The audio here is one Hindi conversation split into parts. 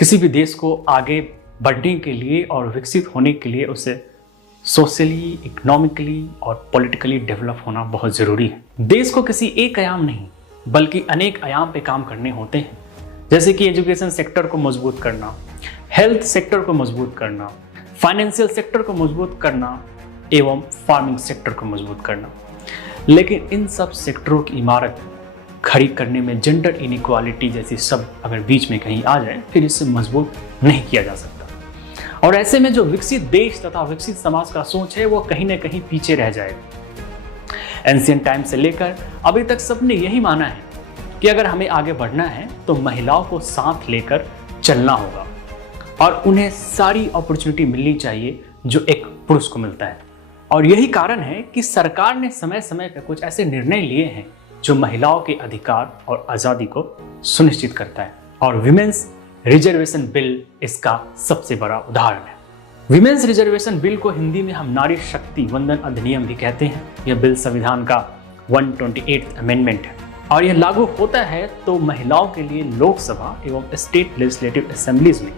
किसी भी देश को आगे बढ़ने के लिए और विकसित होने के लिए उसे सोशली, इकोनॉमिकली और पॉलिटिकली डेवलप होना बहुत ज़रूरी है। देश को किसी एक आयाम नहीं बल्कि अनेक आयाम पे काम करने होते हैं, जैसे कि एजुकेशन सेक्टर को मजबूत करना, हेल्थ सेक्टर को मजबूत करना, फाइनेंशियल सेक्टर को मजबूत करना एवं फार्मिंग सेक्टर को मजबूत करना। लेकिन इन सब सेक्टरों की इमारत खड़ी करने में जेंडर इनइक्वालिटी जैसी सब अगर बीच में कहीं आ जाए फिर इससे मजबूत नहीं किया जा सकता। और ऐसे में जो विकसित देश तथा विकसित समाज का सोच है वो कहीं ना कहीं पीछे रह जाएगा। एंशिएंट टाइम से लेकर अभी तक सबने यही माना है कि अगर हमें आगे बढ़ना है तो महिलाओं को साथ लेकर चलना होगा और उन्हें सारी अपॉर्चुनिटी मिलनी चाहिए जो एक पुरुष को मिलता है। और यही कारण है कि सरकार ने समय समय पर कुछ ऐसे निर्णय लिए हैं जो महिलाओं के अधिकार और आज़ादी को सुनिश्चित करता है, और विमेंस रिजर्वेशन बिल इसका सबसे बड़ा उदाहरण है। विमेंस रिजर्वेशन बिल को हिंदी में हम नारी शक्ति वंदन अधिनियम भी कहते हैं। यह बिल संविधान का 128th अमेंडमेंट है और यह लागू होता है तो महिलाओं के लिए लोकसभा एवं स्टेट लेजिस्लेटिव असेंबलीज में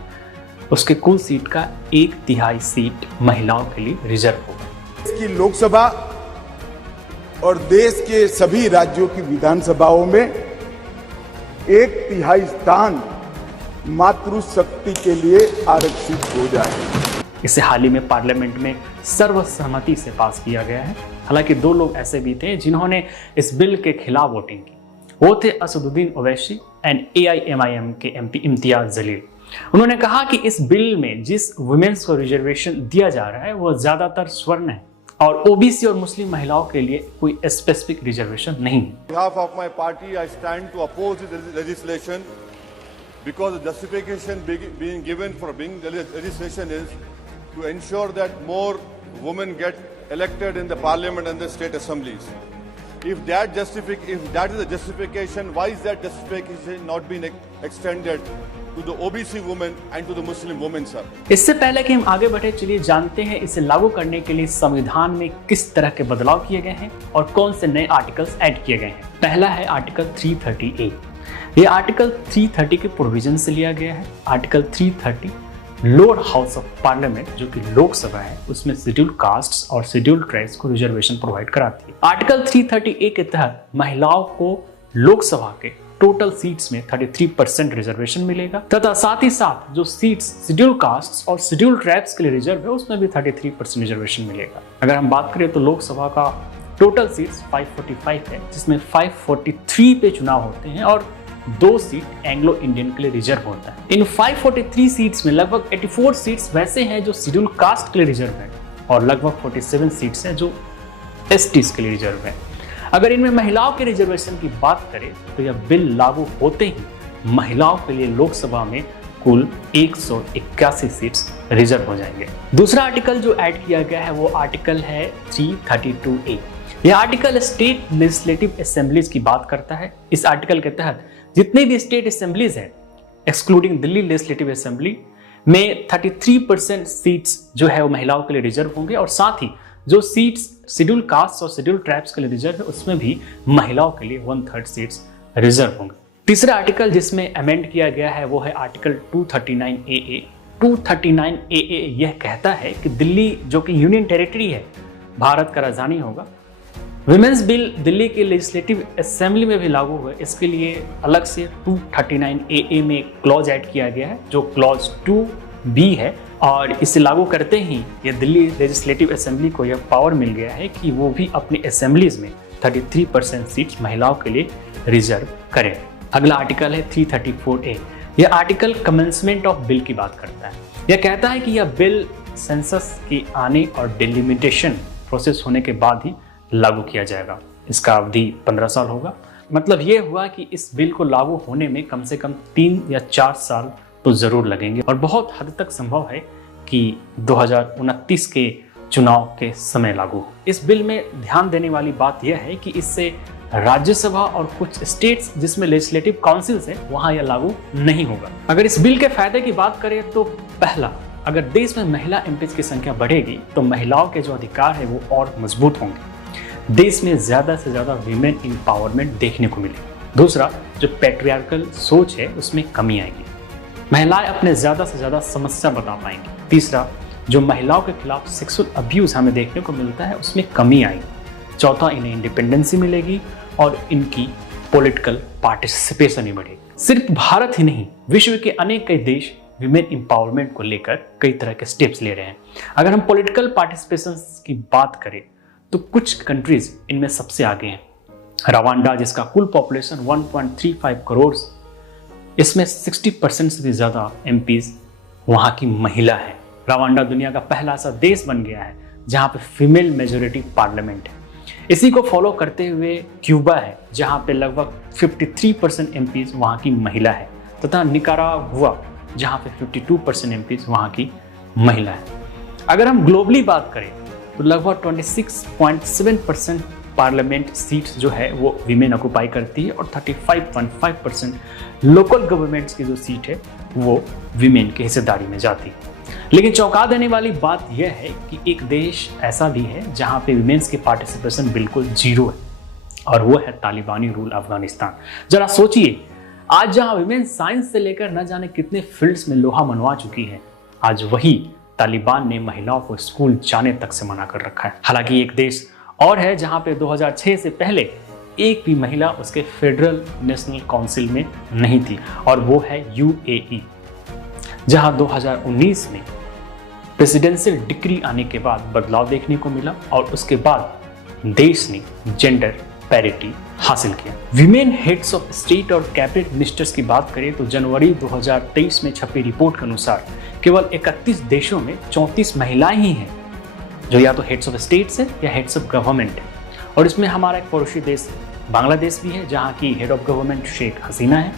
उसके कुल सीट का 1/3 सीट महिलाओं के लिए रिजर्व होगा। देश की लोकसभा और देश के सभी राज्यों की विधानसभाओं में 1/3 स्थान मातृशक्ति के लिए आरक्षित हो जाए। इसे हाल ही में पार्लियामेंट में सर्वसम्मति से पास किया गया है। हालांकि 2 लोग ऐसे भी थे जिन्होंने इस बिल के खिलाफ वोटिंग की। वो थे असदुद्दीन ओवैसी एंड AIMIM के MP इम्तियाज जलील। उन्होंने कहा कि इस बिल में जिस वुमेन्स को रिजर्वेशन दिया जा रहा है वो ज्यादातर स्वर्ण है और OBC और मुस्लिम महिलाओं के लिए कोई स्पेसिफिक रिजर्वेशन नहीं है। On behalf of my party, I stand to oppose this legislation because the justification being given for being the legislation is to ensure that more women get elected in the parliament and the state assemblies. If that is the justification, why is that justification not being extended to the OBC women and to the Muslim women, sir? इससे पहले कि हम आगे बढ़े, चलिए जानते हैं इसे लागू करने के लिए संविधान में किस तरह के बदलाव किए गए हैं और कौन से नए आर्टिकल्स ऐड किए गए हैं। पहला है आर्टिकल 330A। यह आर्टिकल 330 के प्रोविजन से लिया गया है। Article 330 lower house of parliament जो कि लोकसभा है उसमें शेड्यूल कास्ट्स और शेड्यूल ट्राइब्स को रिजर्वेशन प्रोवाइड कराती है। आर्टिकल 330A के तहत महिलाओं को लोकसभा के टोटल सीट्स में 33% रिजर्वेशन मिलेगा तथा साथ ही साथ जो सीट्स शेड्यूल कास्ट्स और शेड्यूल ट्राइब्स के लिए रिजर्व है उसमें भी 33% रिजर्वेशन मिलेगा। अगर हम बात करें तो लोकसभा का टोटल सीट्स 545 है जिसमें 543 पे चुनाव होते हैं और 2 सीट एंग्लो इंडियन के लिए रिजर्व होता है। इन 543 सीट्स में लगभग 84 सीट्स वैसे हैं जो शेड्यूल कास्ट के लिए रिजर्व है और लगभग 47 सीट्स हैं जो STs के लिए रिजर्व है। अगर इनमें महिलाओं के रिजर्वेशन की बात करें तो यह बिल लागू होते ही महिलाओं के लिए लोकसभा में कुल 181 सीट्स रिजर्व हो जाएंगे। दूसरा आर्टिकल जो ऐड किया गया है वो आर्टिकल है 332A। यह आर्टिकल स्टेट लेजिस्लेटिव असेंबलीज की बात करता है। इस आर्टिकल के तहत जितने भी स्टेट असेंबलीज हैं एक्सक्लूडिंग दिल्ली लेजिस्लेटिव असेंबली में 33% सीट्स जो है वो महिलाओं के लिए रिजर्व होंगे और साथ ही जो सीट्स शेड्यूल कास्ट और शेड्यूल ट्राइब्स के लिए रिजर्व है उसमें भी महिलाओं के लिए 1/3 सीट्स रिजर्व होंगे। तीसरा आर्टिकल जिसमें अमेंड किया गया है वो है आर्टिकल 239AA। 239AA यह कहता है कि दिल्ली जो कि यूनियन टेरिटरी है, भारत का राजधानी होगा। विमेंस बिल दिल्ली के लेजिस्लेटिव असेंबली में भी लागू हुआ। इसके लिए अलग से 239AA में क्लॉज ऐड किया गया है जो क्लॉज 2B है और इसे लागू करते ही ये दिल्ली लेजिस्लेटिव असेंबली को यह पावर मिल गया है कि वो भी अपनी असेंबलीज में 33% सीट्स महिलाओं के लिए रिजर्व करें। अगला आर्टिकल है 334A। यह आर्टिकल कमेंसमेंट ऑफ बिल की बात करता है। यह कहता है कि यह बिल सेंसस के आने और डिलिमिटेशन प्रोसेस होने के बाद ही लागू किया जाएगा। इसका अवधि 15 साल होगा। मतलब ये हुआ कि इस बिल को लागू होने में कम से कम 3 या 4 साल तो जरूर लगेंगे और बहुत हद तक संभव है कि 2029 के चुनाव के समय लागू हो। इस बिल में ध्यान देने वाली बात यह है कि इससे राज्यसभा और कुछ स्टेट्स जिसमें लेजिस्लेटिव काउंसिल्स है वहां यह लागू नहीं होगा। अगर इस बिल के फायदे की बात करें तो पहला, अगर देश में महिला एमपीज की संख्या बढ़ेगी तो महिलाओं के जो अधिकार है वो और मजबूत होंगे। देश में ज्यादा से ज्यादा वीमेन एम्पावरमेंट देखने को मिलेगी। दूसरा, जो पैट्रियार्कल सोच है उसमें कमी आएगी। महिलाएं अपने ज़्यादा से ज़्यादा समस्या बता पाएंगी। तीसरा, जो महिलाओं के खिलाफ सेक्सुअल अब्यूज़ हमें देखने को मिलता है उसमें कमी आएगी। चौथा, इन्हें इंडिपेंडेंसी मिलेगी और इनकी पॉलिटिकल पार्टिसिपेशन ही बढ़ेगी। सिर्फ भारत ही नहीं, विश्व के अनेक कई देश विमेन एम्पावरमेंट को लेकर कई तरह के स्टेप्स ले रहे हैं। अगर हम पॉलिटिकल पार्टिसिपेशन की बात करें तो कुछ कंट्रीज इनमें सबसे आगे हैं। रवांडा, जिसका कुल पॉपुलेशन 1.35 करोड़, इसमें 60% से भी ज़्यादा एमपीज वहाँ की महिला है। रवांडा दुनिया का पहला ऐसा देश बन गया है जहाँ पे फीमेल मेजोरिटी पार्लियामेंट है। इसी को फॉलो करते हुए क्यूबा है, जहाँ पे लगभग 53% एमपीज वहाँ की महिला है, तथा निकारागुआ, जहाँ पे 52% एमपीज वहाँ की महिला है। अगर हम ग्लोबली बात करें तो लगभग 26.7% पार्लियामेंट सीट्स जो है वो विमेन ऑक्युपाई करती है और 35.5% लोकल गवर्नमेंट्स की जो सीट है वो विमेन की हिस्सेदारी में जाती है। लेकिन चौंका देने वाली बात यह है कि एक देश ऐसा भी है जहां पे विमेन्स की पार्टिसिपेशन बिल्कुल जीरो है, और वो है तालिबानी रूल अफगानिस्तान। जरा सोचिए, आज जहां विमेन साइंस से लेकर न जाने कितने फील्ड्स में लोहा मनवा चुकी है, आज वही तालिबान ने महिलाओं को स्कूल जाने तक से मना कर रखा है। हालांकि एक देश और है जहां पे 2006 से पहले एक भी महिला उसके फेडरल नेशनल काउंसिल में नहीं थी, और वो है UAE, जहां 2019 में प्रेसिडेंशियल डिक्री आने के बाद बदलाव देखने को मिला और उसके बाद देश ने जेंडर पैरिटी हासिल किया। विमेन हेड्स ऑफ स्टेट और कैबिनेट मिनिस्टर्स की बात करें तो जनवरी 2023 में छपी रिपोर्ट के अनुसार केवल 31 देशों में 34 महिलाएं ही हैं जो या तो हेड्स ऑफ स्टेट्स है या हेड्स ऑफ गवर्नमेंट है। और इसमें हमारा एक पड़ोसी देश बांग्लादेश भी है, जहाँ की head of government Sheikh Hasina है।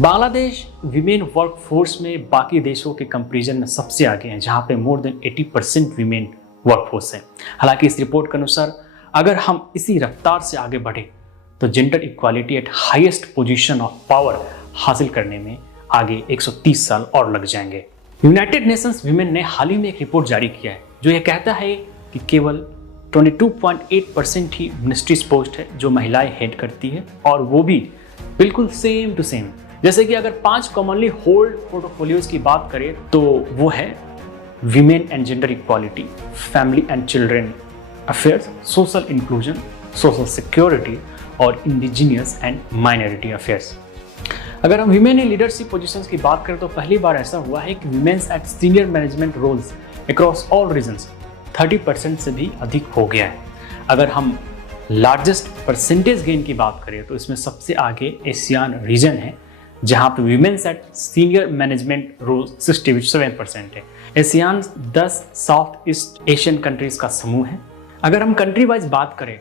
बांग्लादेश विमेन वर्क फोर्स में बाकी देशों के कंपैरिजन में सबसे आगे हैं, जहाँ पे more than 80% women work force है। हालांकि इस रिपोर्ट के अनुसार अगर हम इसी रफ्तार से आगे बढ़े तो gender equality eight highest position of power हासिल करने में आगे 130 साल और लग जाएंगे। यूनाइटेड नेशंस विमेन ने हाल ही में एक रिपोर्ट जारी किया है जो ये कहता है कि केवल 22.8% ही मिनिस्ट्रीज पोस्ट है जो महिलाएं हेड करती है, और वो भी बिल्कुल सेम टू सेम। जैसे कि अगर 5 कॉमनली होल्ड पोर्टफोलियोज की बात करें तो वो है women and gender equality, family and children affairs, social inclusion, social security और इंडिजिनियस एंड माइनॉरिटी अफेयर्स। अगर हम विमेन इन लीडरशिप पोजीशंस की बात करें तो पहली बार ऐसा हुआ है कि women's at senior management roles across all regions 30% से भी अधिक हो गया है। अगर हम लार्जेस्ट परसेंटेज गेन की बात करें तो इसमें सबसे आगे एशियान रीजन है, जहां पे women's at senior management role 67% है। ASEAN 10 south east Asian countries का समूह है। अगर हम कंट्री वाइज बात करें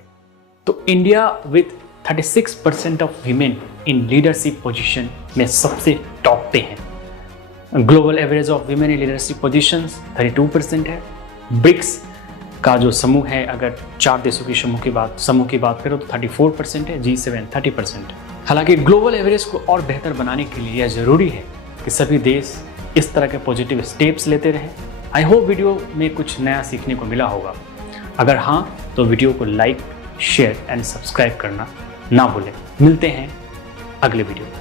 तो India with 36% of women in leadership position में सबसे टॉप पे है। Global average of women in leadership positions 32% है। ब्रिक्स का जो समूह है, अगर 4 देशों की समूह की बात करें तो 34% है। G7 30% है। हालांकि ग्लोबल एवरेज को और बेहतर बनाने के लिए यह जरूरी है कि सभी देश इस तरह के पॉजिटिव स्टेप्स लेते रहें। आई होप वीडियो में कुछ नया सीखने को मिला होगा। अगर हाँ तो वीडियो को लाइक, शेयर एंड सब्सक्राइब करना ना भूलें। मिलते हैं अगले वीडियो में।